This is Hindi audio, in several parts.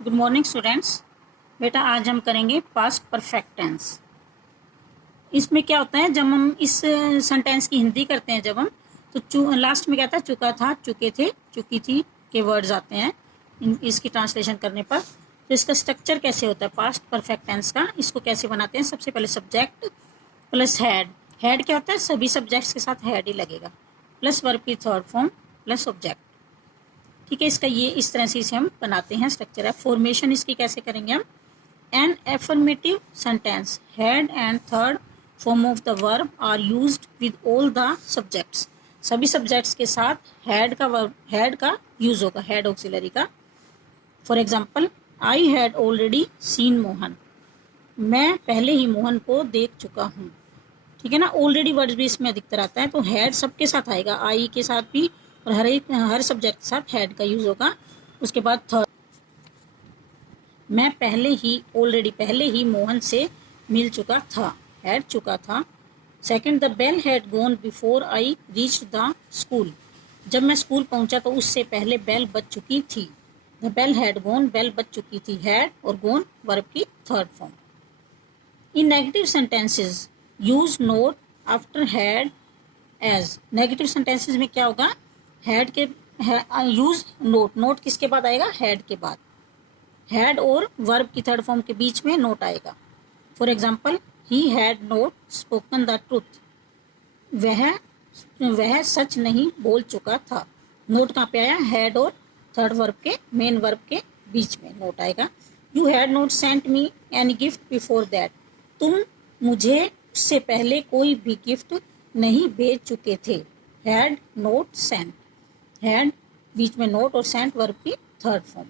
Good morning students. बेटा आज हम करेंगे पास्ट परफेक्ट टेंस। इसमें क्या होता है, जब हम इस सेंटेंस की हिंदी करते हैं जब हम तो लास्ट में क्या था, चुका था, चुके थे, चुकी थी के वर्ड्स आते हैं इसकी ट्रांसलेशन करने पर। तो इसका स्ट्रक्चर कैसे होता है पास्ट परफेक्ट टेंस का, इसको कैसे बनाते हैं। सबसे पहले सब्जेक्ट प्लस हेड। हेड क्या होता है, सभी सब्जेक्ट्स के साथ हेड ही लगेगा, प्लस वर्ब की थर्ड फॉर्म प्लस ऑब्जेक्ट। ठीक है, इसका ये इस तरह से इसे हम बनाते हैं स्ट्रक्चर है। फॉर्मेशन इसकी कैसे करेंगे हम, an affirmative sentence had and third form of the verb are used with all the subjects. सभी सब्जेक्ट्स के साथ हेड का वर्ब, हेड का यूज होगा, हेड ऑक्सिलरी का। For example, I had already seen Mohan. मैं पहले ही मोहन को देख चुका हूँ। ठीक है ना, ऑलरेडी वर्ड्स भी इसमें अधिकतर आता है, तो हेड सबके साथ आएगा, आई के साथ भी, और हर सब्जेक्ट के साथ हेड का यूज होगा। उसके बाद थर्ड, मैं पहले ही मोहन से मिल चुका था, हेड चुका था। Second, the bell had gone before I reached the school. जब मैं स्कूल पहुंचा तो उससे पहले बेल बज चुकी थी। The bell had gone, bell बज चुकी थी, हैड और गॉन वर्ब की third form. In negative sentences use not after had as. Negative sentences में क्या होगा, हैड के यूज नोट। नोट किसके बाद आएगा, हैड के बाद। हैड और वर्ब की थर्ड फॉर्म के बीच में नोट आएगा। For example, he had note spoken the truth. वह सच नहीं बोल चुका था। नोट कहाँ पे आया, हैड और थर्ड वर्ब के, मेन वर्ब के बीच में नोट आएगा। You had note sent me any gift before that. तुम मुझे उससे पहले कोई भी गिफ्ट नहीं भेज चुके थे। हैड नोट सेंट, हैड बीच में नोट और सेंट वर्ब की third form.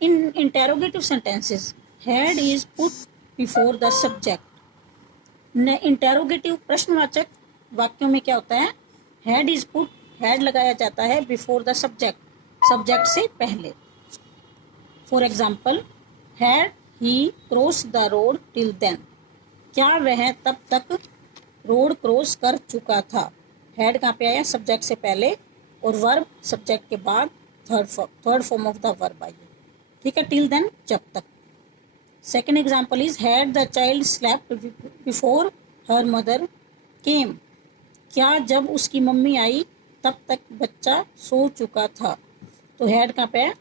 In interrogative sentences had is put before the subject. Interrogative प्रश्नवाचक वाक्यों में क्या होता है, हैड इज पुट, हैड लगाया जाता है बिफोर द सब्जेक्ट, सब्जेक्ट से पहले। For example, had he cross the road till then. क्या वह तब तक रोड क्रॉस कर चुका था। हैड कहाँ पे आया, सब्जेक्ट से पहले, और वर्ब सब्जेक्ट के बाद third form of the verb I. ठीक है, टिल देन जब तक। Second example is had the child slept before her mother केम। क्या जब उसकी मम्मी आई तब तक बच्चा सो चुका था। तो हैड कहाँ पे है,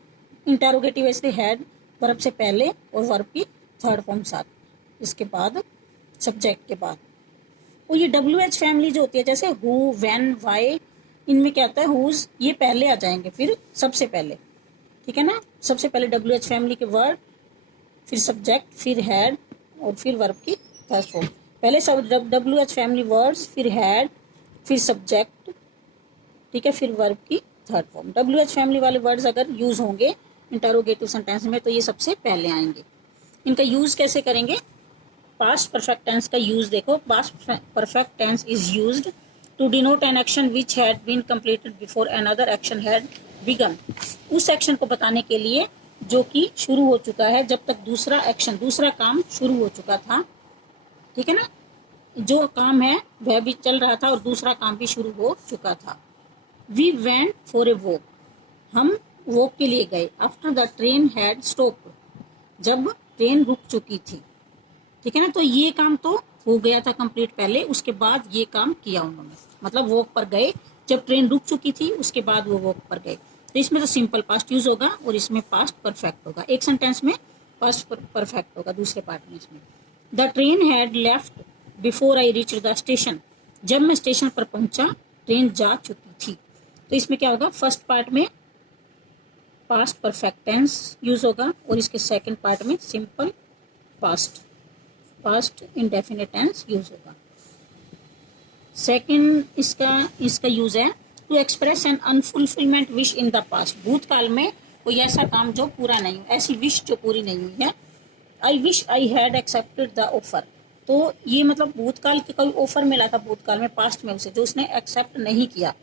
इंटेरोगेटिव, इसलिए हैड वर्ब से पहले और वर्ब की थर्ड फॉर्म साथ, इसके बाद सब्जेक्ट के बाद। और ये WH फैमिली जो होती है, जैसे हु, व्हेन, व्हाई, इनमें क्या होता है, हुज ये पहले आ जाएंगे, फिर सबसे पहले। ठीक है ना, सबसे पहले WH फैमिली के वर्ड, फिर सब्जेक्ट, फिर हैड और फिर वर्ब की थर्ड फॉर्म। पहले सब WH फैमिली वर्ड्स, फिर हैड, फिर सब्जेक्ट, ठीक है, फिर वर्ब की थर्ड फॉर्म। WH फैमिली वाले वर्ड्स अगर यूज होंगे इंटरोगेटिव सेंटेंस में तो ये सबसे पहले आएंगे। इनका यूज कैसे करेंगे, पास्ट परफेक्ट टेंस का यूज देखो। Past perfect tense is used to denote an action which had been completed before another action had begun. उस एक्शन को बताने के लिए जो कि शुरू हो चुका है, जब तक दूसरा एक्शन, दूसरा काम शुरू हो चुका था। ठीक है ना, जो काम है वह भी चल रहा था और दूसरा काम भी शुरू हो चुका था। We went for a walk. हम वॉक के लिए गए। After the train had stopped. जब ट्रेन रुक चुकी थी। ठीक है ना, तो ये काम तो हो गया था कंप्लीट पहले, उसके बाद ये काम किया उन्होंने, मतलब वॉक पर गए। जब ट्रेन रुक चुकी थी उसके बाद वो वॉक पर गए। तो इसमें तो सिंपल पास्ट यूज होगा और इसमें पास्ट परफेक्ट होगा। एक सेंटेंस में पास्ट परफेक्ट होगा, दूसरे पार्ट में इसमें the train had left before I reach the station. जब मैं स्टेशन पर पहुंचा ट्रेन जा चुकी थी। तो इसमें क्या होगा, फर्स्ट पार्ट में पास्ट परफेक्ट टेंस यूज होगा और इसके सेकंड पार्ट में simple past indefinite tense use होगा। सेकंड इसका यूज है to express an unfulfilment wish in the past. भूतकाल में कोई ऐसा काम जो पूरा नहीं हुआ, ऐसी विश जो पूरी नहीं हुई है। I wish I had accepted the offer. तो ये मतलब भूतकाल के कोई ऑफर मिला था भूतकाल में, पास्ट में उसे, जो उसने एक्सेप्ट नहीं किया,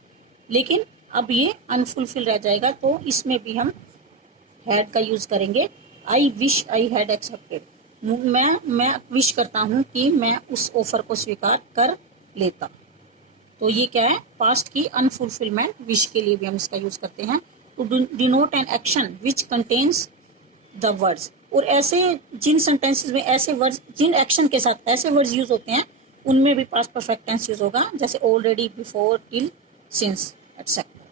लेकिन अब ये अनफुलफिल रह जाएगा। तो इसमें भी हम हैड का यूज करेंगे। I wish I had accepted. मैं विश करता हूँ कि मैं उस ऑफर को स्वीकार कर लेता। तो ये क्या है, पास्ट की अनफुलफिलमेंट विश के लिए भी हम इसका यूज करते हैं। To denote an action which contains the words. और ऐसे जिन सेंटेंसेस में ऐसे वर्ड्स, जिन एक्शन के साथ ऐसे वर्ड्स यूज होते हैं, उनमें भी पास्ट परफेक्ट टेंस यूज होगा, जैसे already, before, till, since, etcetera.